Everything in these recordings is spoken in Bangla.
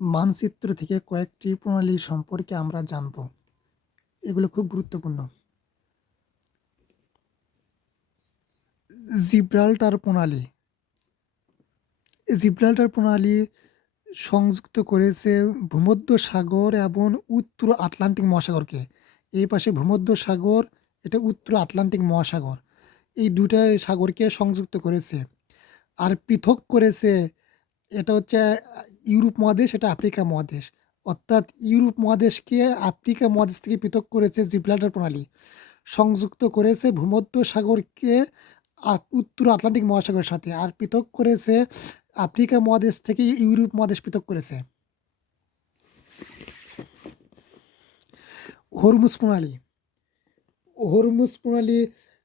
মানচিত্র থেকে কয়েকটি প্রণালী সম্পর্কে আমরা জানব। এগুলো খুব গুরুত্বপূর্ণ। জিব্রাল্টার প্রণালী। জিব্রাল্টার প্রণালী সংযুক্ত করেছে ভূমধ্য সাগর এবং উত্তর আটলান্টিক মহাসাগরকে। এই পাশে ভূমধ্য সাগর, এটা উত্তর আটলান্টিক মহাসাগর। এই দুটা সাগরকে সংযুক্ত করেছে আর পৃথক করেছে। এটা হচ্ছে ইউরোপ মহাদেশ, এটা আফ্রিকা মহাদেশ। অর্থাৎ ইউরোপ মহাদেশকে আফ্রিকা মহাদেশ থেকে পৃথক করেছে জিব্রাল্টার প্রণালী। সংযুক্ত করেছে ভূমধ্য সাগরকে উত্তর আটলান্টিক মহাসাগরের সাথে, আর পৃথক করেছে আফ্রিকা মহাদেশ থেকে ইউরোপ মহাদেশ পৃথক করেছে। হরমুজ প্রণালী। হরমুজ প্রণালী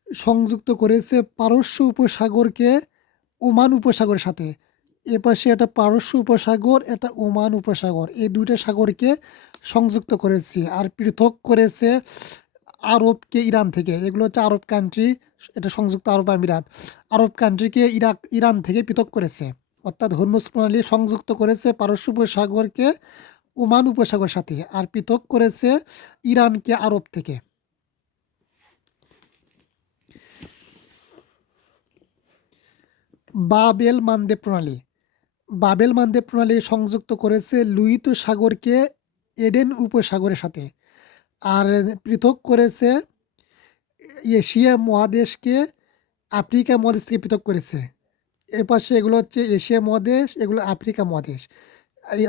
সংযুক্ত করেছে পারস্য উপসাগরকে ওমান উপসাগরের সাথে। এপাশে এটা পারস্য উপসাগর, এটা ওমান উপসাগর, এই দুইটা সাগরকে সংযুক্ত করেছে আর পৃথক করেছে আরবকে ইরান থেকে। এগুলো হচ্ছে আরব কান্ট্রি, এটা সংযুক্ত আরব আমিরাত। আরব কান্ট্রিকে ইরান থেকে পৃথক করেছে। অর্থাৎ হরমুজ প্রণালী সংযুক্ত করেছে পারস্য উপসাগরকে ওমান উপসাগরের সাথে আর পৃথক করেছে ইরানকে আরব থেকে। বাবেল মানদেব প্রণালী। বাবেল মানদেব প্রণালী সংযুক্ত করেছে লোহিত সাগরকে এডেন উপসাগরের সাথে আর পৃথক করেছে এশিয়া মহাদেশকে আফ্রিকা মহাদেশ থেকে পৃথক করেছে। এপাশে এগুলো হচ্ছে এশিয়া মহাদেশ, এগুলো আফ্রিকা মহাদেশ।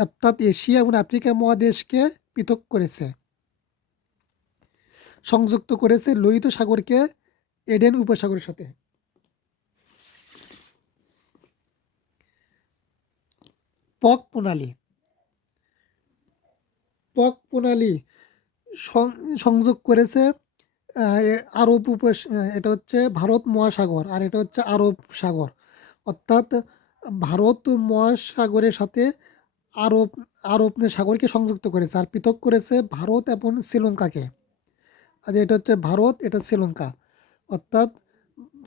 অর্থাৎ এশিয়া এবং আফ্রিকা মহাদেশকে পৃথক করেছে। সংযুক্ত করেছে লোহিত সাগরকে এডেন উপসাগরের সাথে। পক প্রণালী। পক প্রণালী সংযোগ করেছে আরব এটা হচ্ছে ভারত মহাসাগর আর এটা হচ্ছে আরব সাগর। অর্থাৎ ভারত মহাসাগরের সাথে আরব আরব সাগরকে সংযুক্ত করেছে আর পৃথক করেছে ভারত এবং শ্রীলঙ্কাকে। আর এটা হচ্ছে ভারত, এটা শ্রীলঙ্কা। অর্থাৎ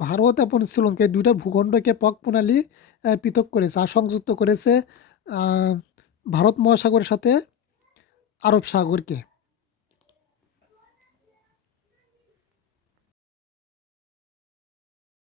ভারত এবং শ্রীলঙ্কা এই দুইটা ভূখণ্ডকে পক প্রণালী পৃথক করেছে আর সংযুক্ত করেছে ভারত মহাসাগরের সাথে আরব সাগরকে।